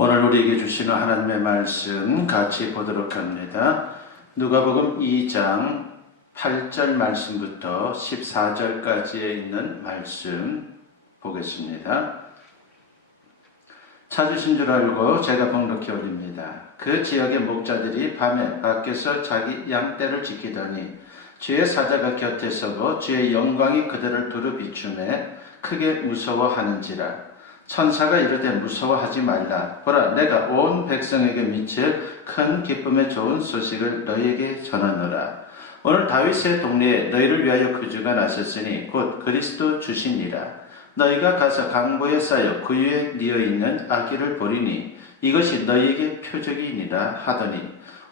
오늘 우리에게 주시는 하나님의 말씀 같이 보도록 합니다. 누가복음 2장 8절 말씀부터 14절까지에 있는 말씀 보겠습니다. 찾으신 줄 알고 제가 번독히 올립니다. 그 지역의 목자들이 밤에 밖에서 자기 양떼를 지키더니 주의 사자가 곁에 서고 주의 영광이 그들을 두루 비추매 크게 무서워하는지라. 천사가 이르되 무서워하지 말라. 보라, 내가 온 백성에게 미칠 큰 기쁨의 좋은 소식을 너희에게 전하노라. 오늘 다윗의 동네에 너희를 위하여 구주가 나섰으니 곧 그리스도 주시니라. 너희가 가서 강보에 쌓여 구유에 뉘어있는 아기를 보리니 이것이 너희에게 표적이니라 하더니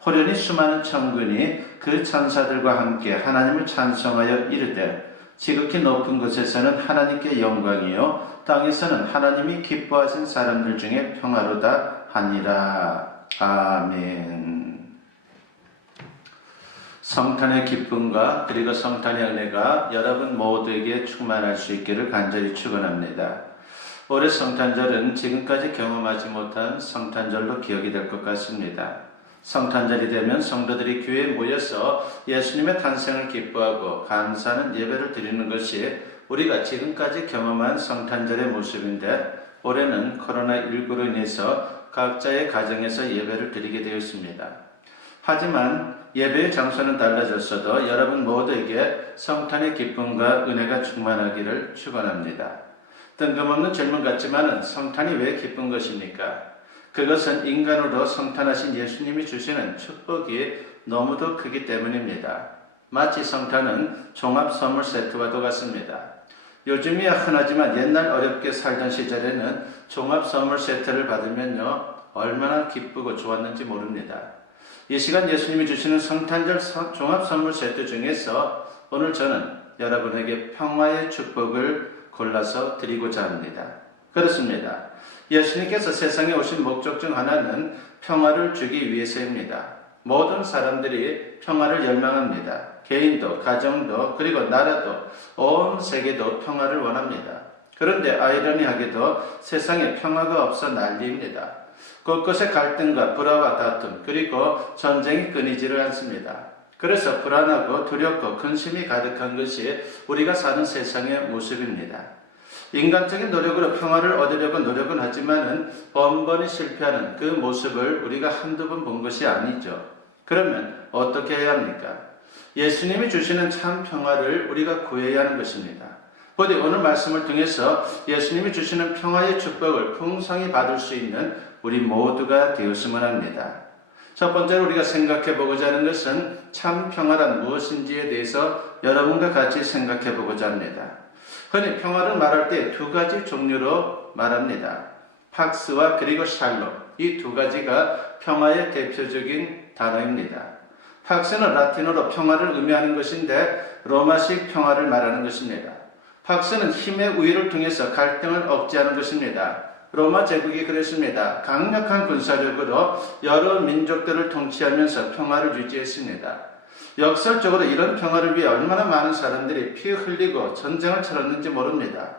호련히 수많은 천군이 그 천사들과 함께 하나님을 찬송하여 이르되 지극히 높은 곳에서는 하나님께 영광이요 땅에서는 하나님이 기뻐하신 사람들 중에 평화로다 하니라. 아멘. 성탄의 기쁨과 그리고 성탄의 은혜가 여러분 모두에게 충만할 수 있기를 간절히 축원합니다. 올해 성탄절은 지금까지 경험하지 못한 성탄절로 기억이 될 것 같습니다. 성탄절이 되면 성도들이 교회에 모여서 예수님의 탄생을 기뻐하고 감사하는 예배를 드리는 것이 우리가 지금까지 경험한 성탄절의 모습인데 올해는 코로나19로 인해서 각자의 가정에서 예배를 드리게 되었습니다. 하지만 예배의 장소는 달라졌어도 여러분 모두에게 성탄의 기쁨과 은혜가 충만하기를 축원합니다. 뜬금없는 질문 같지만 성탄이 왜 기쁜 것입니까? 그것은 인간으로 성탄하신 예수님이 주시는 축복이 너무도 크기 때문입니다. 마치 성탄은 종합 선물 세트와도 같습니다. 요즘이야 흔하지만 옛날 어렵게 살던 시절에는 종합 선물 세트를 받으면요 얼마나 기쁘고 좋았는지 모릅니다. 이 시간 예수님이 주시는 성탄절 종합 선물 세트 중에서 오늘 저는 여러분에게 평화의 축복을 골라서 드리고자 합니다. 그렇습니다. 예수님께서 세상에 오신 목적 중 하나는 평화를 주기 위해서입니다. 모든 사람들이 평화를 열망합니다. 개인도, 가정도, 그리고 나라도, 온 세계도 평화를 원합니다. 그런데 아이러니하게도 세상에 평화가 없어 난리입니다. 곳곳에 갈등과 불화와 다툼, 그리고 전쟁이 끊이지를 않습니다. 그래서 불안하고 두렵고 근심이 가득한 것이 우리가 사는 세상의 모습입니다. 인간적인 노력으로 평화를 얻으려고 노력은 하지만은 번번이 실패하는 그 모습을 우리가 한두 번 본 것이 아니죠. 그러면 어떻게 해야 합니까? 예수님이 주시는 참 평화를 우리가 구해야 하는 것입니다. 부디 오늘 말씀을 통해서 예수님이 주시는 평화의 축복을 풍성히 받을 수 있는 우리 모두가 되었으면 합니다. 첫 번째로 우리가 생각해 보고자 하는 것은 참 평화란 무엇인지에 대해서 여러분과 같이 생각해 보고자 합니다. 흔히 평화를 말할 때 두 가지 종류로 말합니다. 팍스와 그리고 샬롬, 이 두 가지가 평화의 대표적인 단어입니다. 팍스는 라틴어로 평화를 의미하는 것인데 로마식 평화를 말하는 것입니다. 팍스는 힘의 우위를 통해서 갈등을 억제하는 것입니다. 로마 제국이 그랬습니다. 강력한 군사력으로 여러 민족들을 통치하면서 평화를 유지했습니다. 역설적으로 이런 평화를 위해 얼마나 많은 사람들이 피 흘리고 전쟁을 치렀는지 모릅니다.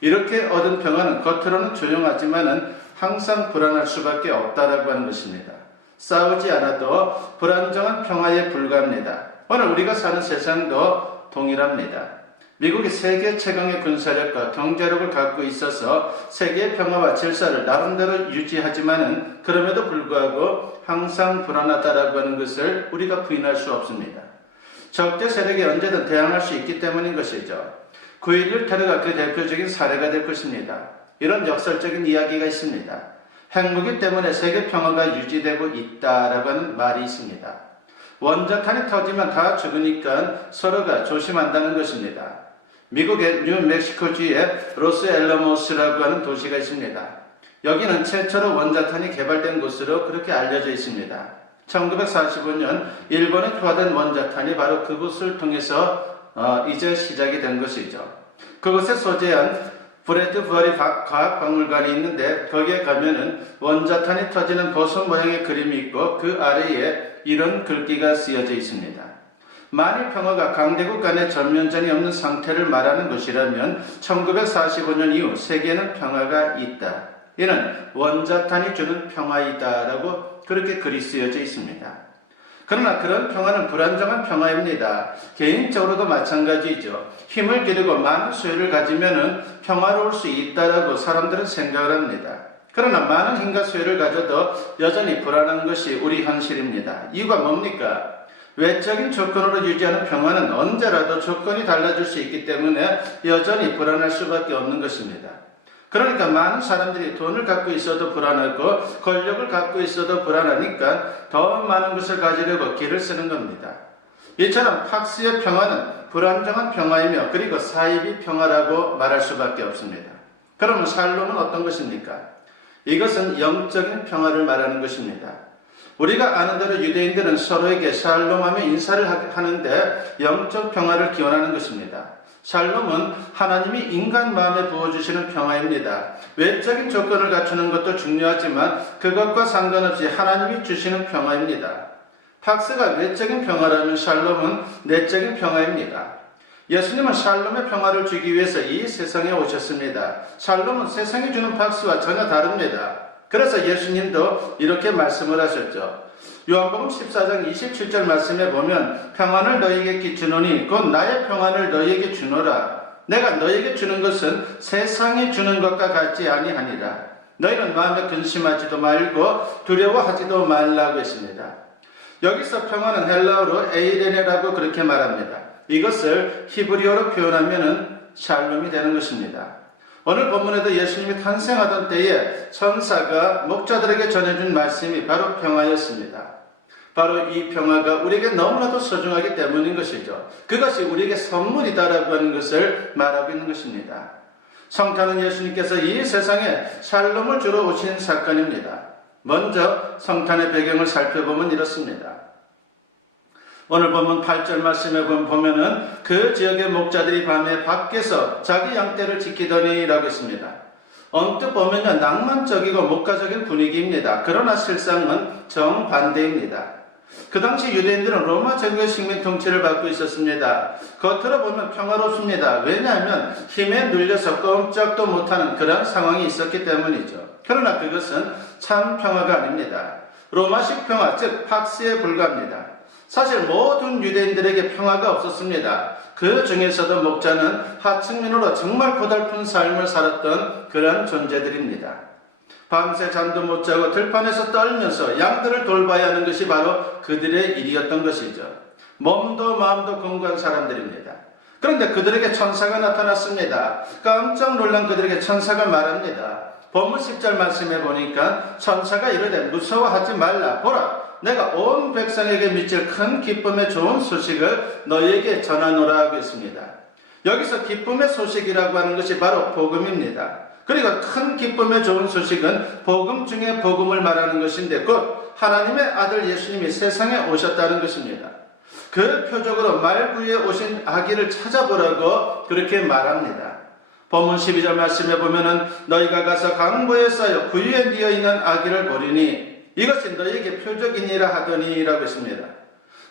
이렇게 얻은 평화는 겉으로는 조용하지만은 항상 불안할 수밖에 없다라고 하는 것입니다. 싸우지 않아도 불안정한 평화에 불과합니다. 오늘 우리가 사는 세상도 동일합니다. 미국이 세계 최강의 군사력과 경제력을 갖고 있어서 세계의 평화와 질서를 나름대로 유지하지만은 그럼에도 불구하고 항상 불안하다라고 하는 것을 우리가 부인할 수 없습니다. 적대 세력이 언제든 대항할 수 있기 때문인 것이죠. 9.11 테러가 그 대표적인 사례가 될 것입니다. 이런 역설적인 이야기가 있습니다. 핵무기 때문에 세계 평화가 유지되고 있다라고 하는 말이 있습니다. 원자탄이 터지면 다 죽으니까 서로가 조심한다는 것입니다. 미국의 뉴멕시코주에 로스앨러모스라고 하는 도시가 있습니다. 여기는 최초로 원자탄이 개발된 곳으로 그렇게 알려져 있습니다. 1945년 일본에 투하된 원자탄이 바로 그곳을 통해서 이제 시작이 된 것이죠. 그곳에 소재한 브래드 버리 과학박물관이 있는데 거기에 가면은 원자탄이 터지는 보석 모양의 그림이 있고 그 아래에 이런 글귀가 쓰여져 있습니다. 만일 평화가 강대국 간의 전면전이 없는 상태를 말하는 것이라면 1945년 이후 세계에는 평화가 있다. 이는 원자탄이 주는 평화이다라고 그렇게 글이 쓰여져 있습니다. 그러나 그런 평화는 불안정한 평화입니다. 개인적으로도 마찬가지죠. 힘을 기르고 많은 소유를 가지면 평화로울 수 있다라고 사람들은 생각을 합니다. 그러나 많은 힘과 소유를 가져도 여전히 불안한 것이 우리 현실입니다. 이유가 뭡니까? 외적인 조건으로 유지하는 평화는 언제라도 조건이 달라질 수 있기 때문에 여전히 불안할 수밖에 없는 것입니다. 그러니까 많은 사람들이 돈을 갖고 있어도 불안하고 권력을 갖고 있어도 불안하니까 더 많은 것을 가지려고 길을 쓰는 겁니다. 이처럼 팍스의 평화는 불안정한 평화이며 그리고 사이비 평화라고 말할 수밖에 없습니다. 그러면 샬롬은 어떤 것입니까? 이것은 영적인 평화를 말하는 것입니다. 우리가 아는 대로 유대인들은 서로에게 샬롬하며 인사를 하는데 영적 평화를 기원하는 것입니다. 샬롬은 하나님이 인간 마음에 부어주시는 평화입니다. 외적인 조건을 갖추는 것도 중요하지만 그것과 상관없이 하나님이 주시는 평화입니다. 팍스가 외적인 평화라면 샬롬은 내적인 평화입니다. 예수님은 샬롬의 평화를 주기 위해서 이 세상에 오셨습니다. 샬롬은 세상이 주는 팍스와 전혀 다릅니다. 그래서 예수님도 이렇게 말씀을 하셨죠. 요한복음 14장 27절 말씀에 보면 평안을 너희에게 주노니 곧 나의 평안을 너희에게 주노라. 내가 너희에게 주는 것은 세상이 주는 것과 같지 아니하니라. 너희는 마음에 근심하지도 말고 두려워하지도 말라고 했습니다. 여기서 평안은 헬라어로 에이레네라고 그렇게 말합니다. 이것을 히브리어로 표현하면 샬롬이 되는 것입니다. 오늘 본문에도 예수님이 탄생하던 때에 천사가 목자들에게 전해준 말씀이 바로 평화였습니다. 바로 이 평화가 우리에게 너무나도 소중하기 때문인 것이죠. 그것이 우리에게 선물이다라고 하는 것을 말하고 있는 것입니다. 성탄은 예수님께서 이 세상에 샬롬을 주러 오신 사건입니다. 먼저 성탄의 배경을 살펴보면 이렇습니다. 오늘 본문 8절 말씀에 보면은 그 지역의 목자들이 밤에 밖에서 자기 양떼를 지키더니 라고 했습니다. 언뜻 보면요 낭만적이고 목가적인 분위기입니다. 그러나 실상은 정반대입니다. 그 당시 유대인들은 로마 제국의 식민 통치를 받고 있었습니다. 겉으로 보면 평화롭습니다. 왜냐하면 힘에 눌려서 꼼짝도 못하는 그런 상황이 있었기 때문이죠. 그러나 그것은 참 평화가 아닙니다. 로마식 평화, 즉 팍스에 불과합니다. 사실 모든 유대인들에게 평화가 없었습니다. 그 중에서도 목자는 하층민으로 정말 고달픈 삶을 살았던 그런 존재들입니다. 밤새 잠도 못 자고 들판에서 떨면서 양들을 돌봐야 하는 것이 바로 그들의 일이었던 것이죠. 몸도 마음도 건강한 사람들입니다. 그런데 그들에게 천사가 나타났습니다. 깜짝 놀란 그들에게 천사가 말합니다. 본문 10절 말씀해 보니까 천사가 이르되 무서워하지 말라. 보라, 내가 온 백성에게 미칠 큰 기쁨의 좋은 소식을 너희에게 전하노라 하고 있습니다. 여기서 기쁨의 소식이라고 하는 것이 바로 복음입니다. 그리고 큰 기쁨의 좋은 소식은 복음 중에 복음을 말하는 것인데 곧 하나님의 아들 예수님이 세상에 오셨다는 것입니다. 그 표적으로 말구에 오신 아기를 찾아보라고 그렇게 말합니다. 본문 12절 말씀에 보면은 너희가 가서 강보에 쌓여 구유에 뉘어있는 아기를 보리니 이것이 너희에게 표적이니라 하더니 라고 했습니다.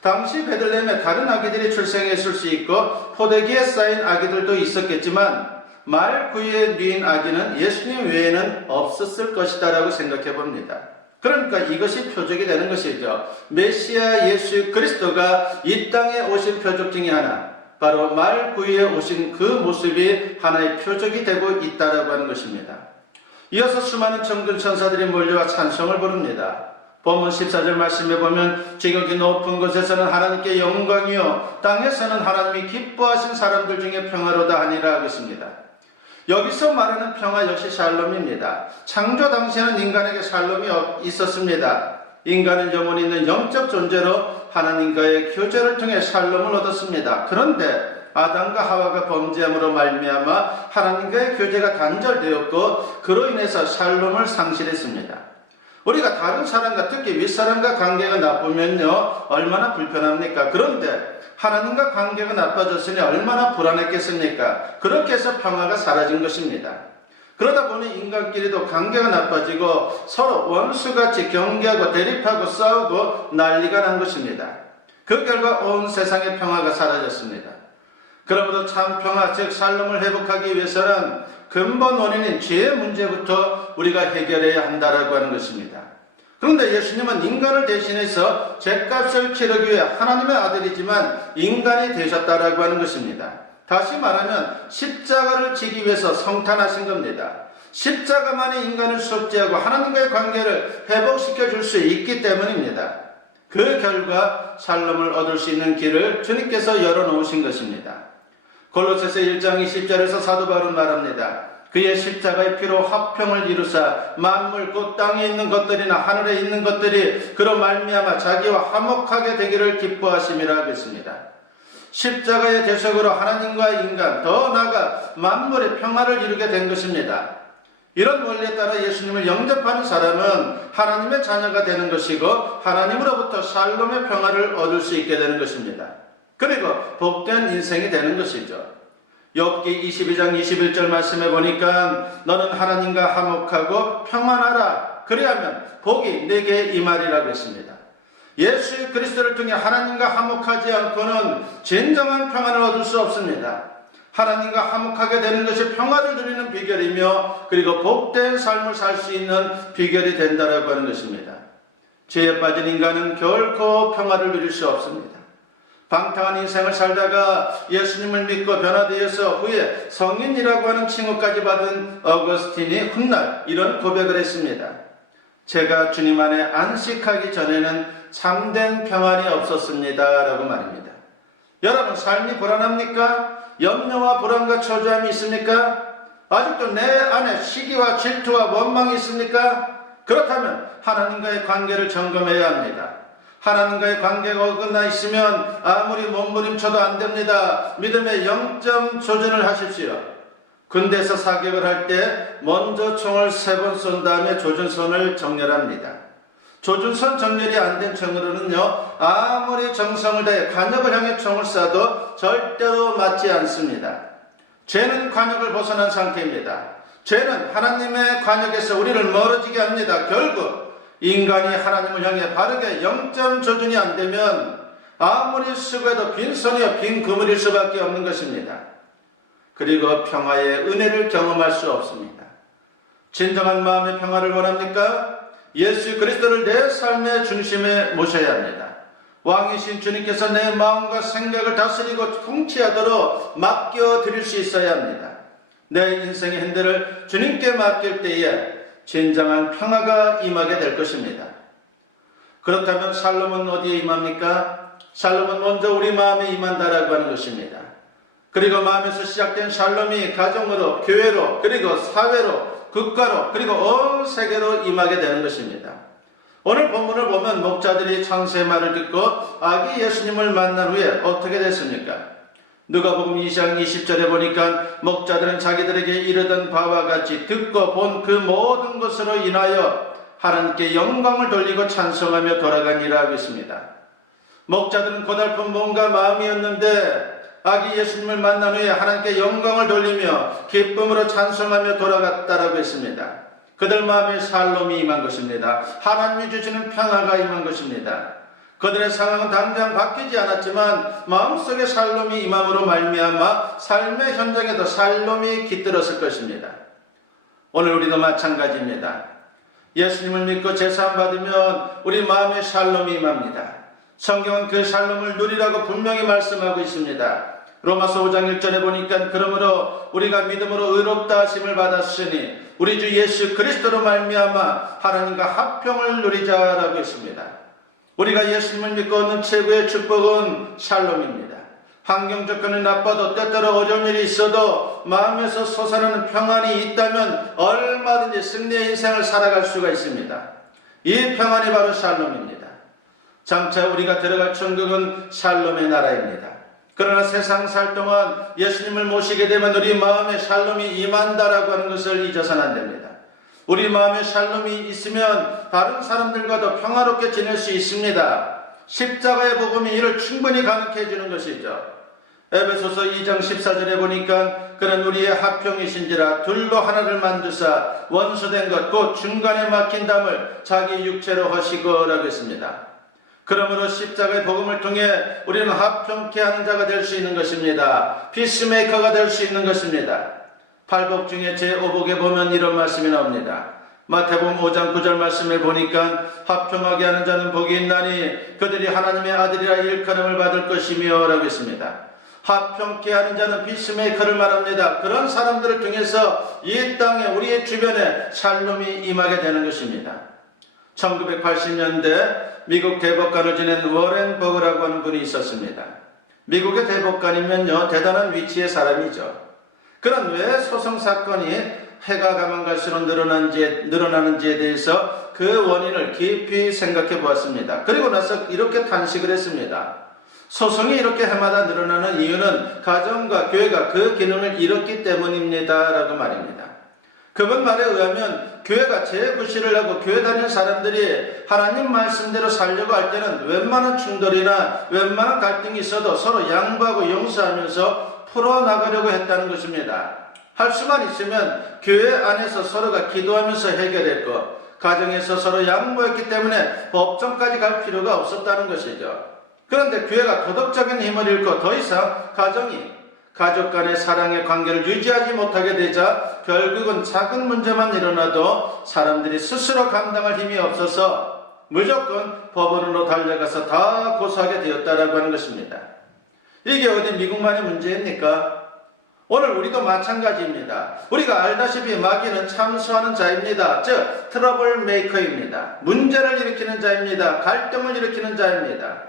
당시 베들레헴에 다른 아기들이 출생했을 수 있고 포대기에 쌓인 아기들도 있었겠지만 말 구유에 뉘인 아기는 예수님 외에는 없었을 것이다 라고 생각해 봅니다. 그러니까 이것이 표적이 되는 것이죠. 메시아 예수 그리스도가 이 땅에 오신 표적 중에 하나, 바로 말 구유에 오신 그 모습이 하나의 표적이 되고 있다라고 하는 것입니다. 이어서 수많은 천군 천사들이 몰려와 찬송을 부릅니다. 본문 14절 말씀에 보면 지극히 높은 곳에서는 하나님께 영광이요 땅에서는 하나님이 기뻐하신 사람들 중에 평화로다 하니라 하고 있습니다. 여기서 말하는 평화 역시 샬롬입니다. 창조 당시에는 인간에게 샬롬이 있었습니다. 인간은 영혼이 있는 영적 존재로 하나님과의 교제를 통해 샬롬을 얻었습니다. 그런데 아담과 하와가 범죄함으로 말미암아 하나님과의 교제가 단절되었고 그로 인해서 샬롬을 상실했습니다. 우리가 다른 사람과 특히 윗사람과 관계가 나쁘면요 얼마나 불편합니까? 그런데 하나님과 관계가 나빠졌으니 얼마나 불안했겠습니까? 그렇게 해서 평화가 사라진 것입니다. 그러다 보니 인간끼리도 관계가 나빠지고 서로 원수같이 경계하고 대립하고 싸우고 난리가 난 것입니다. 그 결과 온 세상의 평화가 사라졌습니다. 그러므로 참 평화, 즉 샬롬을 회복하기 위해서는 근본 원인인 죄의 문제부터 우리가 해결해야 한다라고 하는 것입니다. 그런데 예수님은 인간을 대신해서 죄값을 치르기 위해 하나님의 아들이지만 인간이 되셨다라고 하는 것입니다. 다시 말하면 십자가를 지기 위해서 성탄하신 겁니다. 십자가만이 인간을 속죄하고 하나님과의 관계를 회복시켜 줄 수 있기 때문입니다. 그 결과 샬롬을 얻을 수 있는 길을 주님께서 열어놓으신 것입니다. 골로새서 1장 20절에서 사도 바울은 말합니다. 그의 십자가의 피로 화평을 이루사 만물 곧 땅에 있는 것들이나 하늘에 있는 것들이 그로 말미암아 자기와 화목하게 되기를 기뻐하심이라 하겠습니다. 십자가의 대속으로 하나님과 인간 더 나아가 만물의 평화를 이루게 된 것입니다. 이런 원리에 따라 예수님을 영접하는 사람은 하나님의 자녀가 되는 것이고 하나님으로부터 샬롬의 평화를 얻을 수 있게 되는 것입니다. 그리고 복된 인생이 되는 것이죠. 욥기 22장 21절 말씀해 보니까 너는 하나님과 화목하고 평안하라. 그리하면 복이 내게 임하리라고 했습니다. 예수 그리스도를 통해 하나님과 화목하지 않고는 진정한 평안을 얻을 수 없습니다. 하나님과 화목하게 되는 것이 평화를 누리는 비결이며 그리고 복된 삶을 살 수 있는 비결이 된다라고 하는 것입니다. 죄에 빠진 인간은 결코 평화를 누릴 수 없습니다. 방탕한 인생을 살다가 예수님을 믿고 변화되어서 후에 성인이라고 하는 칭호까지 받은 어거스틴이 훗날 이런 고백을 했습니다. 제가 주님 안에 안식하기 전에는 참된 평안이 없었습니다 라고 말입니다. 여러분 삶이 불안합니까? 염려와 불안과 초조함이 있습니까? 아직도 내 안에 시기와 질투와 원망이 있습니까? 그렇다면 하나님과의 관계를 점검해야 합니다. 하나님과의 관계가 어긋나 있으면 아무리 몸부림쳐도 안 됩니다. 믿음의 영점 조준을 하십시오. 군대에서 사격을 할 때 먼저 총을 3번 쏜 다음에 조준선을 정렬합니다. 조준선 정렬이 안 된 총으로는요, 아무리 정성을 다해 관역을 향해 총을 쏴도 절대로 맞지 않습니다. 죄는 관역을 벗어난 상태입니다. 죄는 하나님의 관역에서 우리를 멀어지게 합니다. 결국 인간이 하나님을 향해 바르게 영점 조준이 안 되면 아무리 수고해도 빈손이요 빈 그물일 수밖에 없는 것입니다. 그리고 평화의 은혜를 경험할 수 없습니다. 진정한 마음의 평화를 원합니까? 예수 그리스도를 내 삶의 중심에 모셔야 합니다. 왕이신 주님께서 내 마음과 생각을 다스리고 통치하도록 맡겨드릴 수 있어야 합니다. 내 인생의 핸들을 주님께 맡길 때에 진정한 평화가 임하게 될 것입니다. 그렇다면 샬롬은 어디에 임합니까? 샬롬은 먼저 우리 마음에 임한다라고 하는 것입니다. 그리고 마음에서 시작된 샬롬이 가정으로, 교회로, 그리고 사회로, 국가로, 그리고 온 세계로 임하게 되는 것입니다. 오늘 본문을 보면 목자들이 창세의 말을 듣고 아기 예수님을 만난 후에 어떻게 됐습니까? 누가복음 2장 20절에 보니까 목자들은 자기들에게 이르던 바와 같이 듣고 본 그 모든 것으로 인하여 하나님께 영광을 돌리고 찬송하며 돌아가니라 하고 있습니다. 목자들은 고달픈 몸과 마음이었는데 아기 예수님을 만난 후에 하나님께 영광을 돌리며 기쁨으로 찬송하며 돌아갔다라고 했습니다. 그들 마음에 샬롬이 임한 것입니다. 하나님이 주시는 평화가 임한 것입니다. 그들의 상황은 당장 바뀌지 않았지만 마음속에 샬롬이 임함으로 말미암아 삶의 현장에도 샬롬이 깃들었을 것입니다. 오늘 우리도 마찬가지입니다. 예수님을 믿고 제사함 받으면 우리 마음에 샬롬이 임합니다. 성경은 그 샬롬을 누리라고 분명히 말씀하고 있습니다. 로마서 5장 1절에 보니까 그러므로 우리가 믿음으로 의롭다 하심을 받았으니 우리 주 예수 그리스도로 말미암아 하나님과 화평을 누리자라고 했습니다. 우리가 예수님을 믿고 얻는 최고의 축복은 샬롬입니다. 환경 조건이 나빠도 때때로 어려운 일이 있어도 마음에서 솟아나는 평안이 있다면 얼마든지 승리의 인생을 살아갈 수가 있습니다. 이 평안이 바로 샬롬입니다. 장차 우리가 들어갈 천국은 샬롬의 나라입니다. 그러나 세상 살 동안 예수님을 모시게 되면 우리 마음에 샬롬이 임한다라고 하는 것을 잊어서는 안 됩니다. 우리 마음에 샬롬이 있으면 다른 사람들과도 평화롭게 지낼 수 있습니다. 십자가의 복음이 이를 충분히 가능케 해주는 것이죠. 에베소서 2장 14절에 보니까 그는 우리의 화평이신지라 둘로 하나를 만드사 원수된 것 곧 중간에 막힌 담을 자기 육체로 하시고 라고 했습니다. 그러므로 십자가의 복음을 통해 우리는 화평케 하는 자가 될 수 있는 것입니다. 피스메이커가 될 수 있는 것입니다. 팔복 중에 제5복에 보면 이런 말씀이 나옵니다. 마태복음 5장 9절 말씀에 보니까 합평하게 하는 자는 복이 있나니 그들이 하나님의 아들이라 일컬음을 받을 것이며 라고 했습니다. 합평케 하는 자는 피스메이커를 말합니다. 그런 사람들을 통해서 이 땅에 우리의 주변에 샬롬이 임하게 되는 것입니다. 1980년대 미국 대법관을 지낸 워렌 버그라고 하는 분이 있었습니다. 미국의 대법관이면요 대단한 위치의 사람이죠. 그런 왜 소송 사건이 해가 가면 갈수록 늘어나는지에 대해서 그 원인을 깊이 생각해 보았습니다. 그리고 나서 이렇게 탄식을 했습니다. 소송이 이렇게 해마다 늘어나는 이유는 가정과 교회가 그 기능을 잃었기 때문입니다 라고 말입니다. 그분 말에 의하면 교회가 재구실을 하고 교회 다니는 사람들이 하나님 말씀대로 살려고 할 때는 웬만한 충돌이나 웬만한 갈등이 있어도 서로 양보하고 용서하면서 풀어나가려고 했다는 것입니다. 할 수만 있으면 교회 안에서 서로가 기도하면서 해결했고 가정에서 서로 양보했기 때문에 법정까지 갈 필요가 없었다는 것이죠. 그런데 교회가 도덕적인 힘을 잃고 더 이상 가족 간의 사랑의 관계를 유지하지 못하게 되자 결국은 작은 문제만 일어나도 사람들이 스스로 감당할 힘이 없어서 무조건 법원으로 달려가서 다 고소하게 되었다라고 하는 것입니다. 이게 어디 미국만의 문제입니까? 오늘 우리도 마찬가지입니다. 우리가 알다시피 마귀는 참수하는 자입니다. 즉 트러블 메이커입니다. 문제를 일으키는 자입니다. 갈등을 일으키는 자입니다.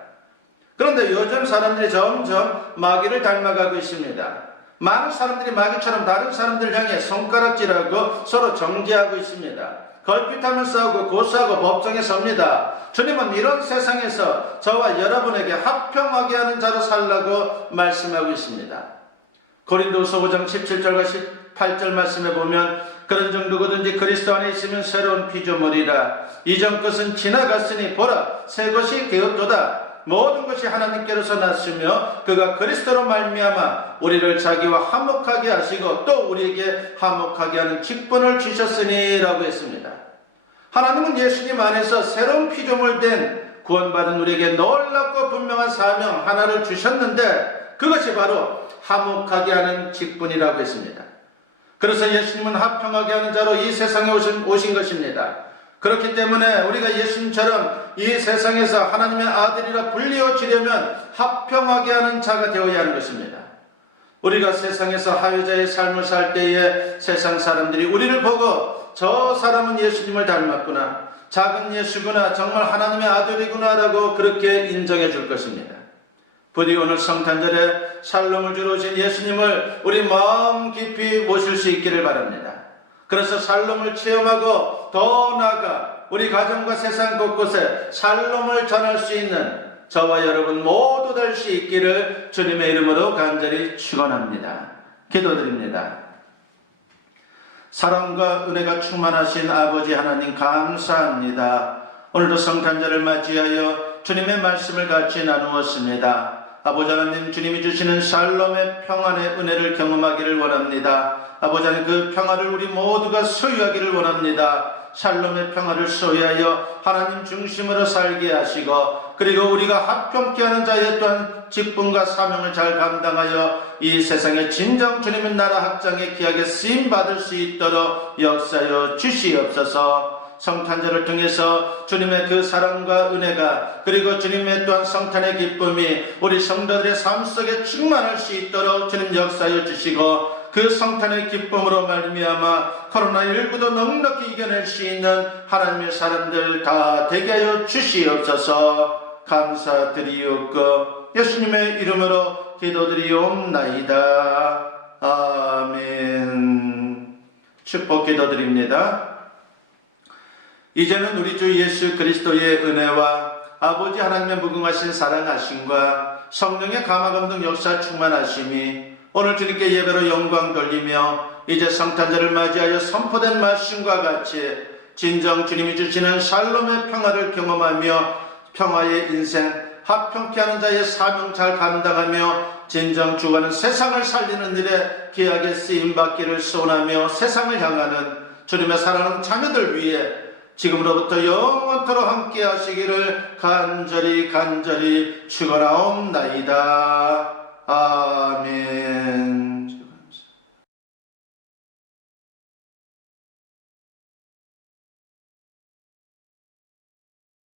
그런데 요즘 사람들이 점점 마귀를 닮아가고 있습니다. 많은 사람들이 마귀처럼 다른 사람들을 향해 손가락질하고 서로 정죄하고 있습니다. 걸핏하면 싸우고 고소하고 법정에 섭니다. 주님은 이런 세상에서 저와 여러분에게 합평하게 하는 자로 살라고 말씀하고 있습니다. 고린도서 5장 17절과 18절 말씀에 보면 그런즉 누구든지 그리스도 안에 있으면 새로운 피조물이라 이전 것은 지나갔으니 보라 새 것이 되었도다. 모든 것이 하나님께로서 났으며 그가 그리스도로 말미암아 우리를 자기와 화목하게 하시고 또 우리에게 화목하게 하는 직분을 주셨으니 라고 했습니다. 하나님은 예수님 안에서 새로운 피조물 된 구원받은 우리에게 놀랍고 분명한 사명 하나를 주셨는데 그것이 바로 화목하게 하는 직분이라고 했습니다. 그래서 예수님은 합평하게 하는 자로 이 세상에 오신 것입니다. 그렇기 때문에 우리가 예수님처럼 이 세상에서 하나님의 아들이라 불리워지려면 합평하게 하는 자가 되어야 하는 것입니다. 우리가 세상에서 하유자의 삶을 살 때에 세상 사람들이 우리를 보고 저 사람은 예수님을 닮았구나, 작은 예수구나, 정말 하나님의 아들이구나 라고 그렇게 인정해 줄 것입니다. 부디 오늘 성탄절에 샬롬을 주러 오신 예수님을 우리 마음 깊이 모실 수 있기를 바랍니다. 그래서 샬롬을 체험하고 더 나아가 우리 가정과 세상 곳곳에 샬롬을 전할 수 있는 저와 여러분 모두 될 수 있기를 주님의 이름으로 간절히 축원합니다. 기도드립니다. 사랑과 은혜가 충만하신 아버지 하나님 감사합니다. 오늘도 성탄절을 맞이하여 주님의 말씀을 같이 나누었습니다. 아버지 하나님, 주님이 주시는 샬롬의 평안의 은혜를 경험하기를 원합니다. 아버지 하나님, 그 평화를 우리 모두가 소유하기를 원합니다. 샬롬의 평화를 소유하여 하나님 중심으로 살게 하시고 그리고 우리가 합평케 하는 자의 또한 직분과 사명을 잘 감당하여 이 세상의 진정 주님의 나라 확장에 귀하게 쓰임받을 수 있도록 역사하여 주시옵소서. 성탄절을 통해서 주님의 그 사랑과 은혜가 그리고 주님의 또한 성탄의 기쁨이 우리 성도들의 삶 속에 충만할 수 있도록 주님 역사하여 주시고 그 성탄의 기쁨으로 말미암아 코로나19도 넉넉히 이겨낼 수 있는 하나님의 사람들 다 되게 하여 주시옵소서. 감사드리옵고 예수님의 이름으로 기도드리옵나이다. 아멘. 축복 기도드립니다. 이제는 우리 주 예수 그리스도의 은혜와 아버지 하나님의 무궁하신 사랑하심과 성령의 감화감동 역사 충만하심이 오늘 주님께 예배로 영광 돌리며 이제 성탄절을 맞이하여 선포된 말씀과 같이 진정 주님이 주시는 샬롬의 평화를 경험하며 평화의 인생, 합평케 하는 자의 사명 잘 감당하며 진정 주가는 세상을 살리는 일에 귀하게 쓰임받기를 소원하며 세상을 향하는 주님의 사랑하는 자녀들 위해 지금으로부터 영원토록 함께 하시기를 간절히 축원하옵나이다. 아멘.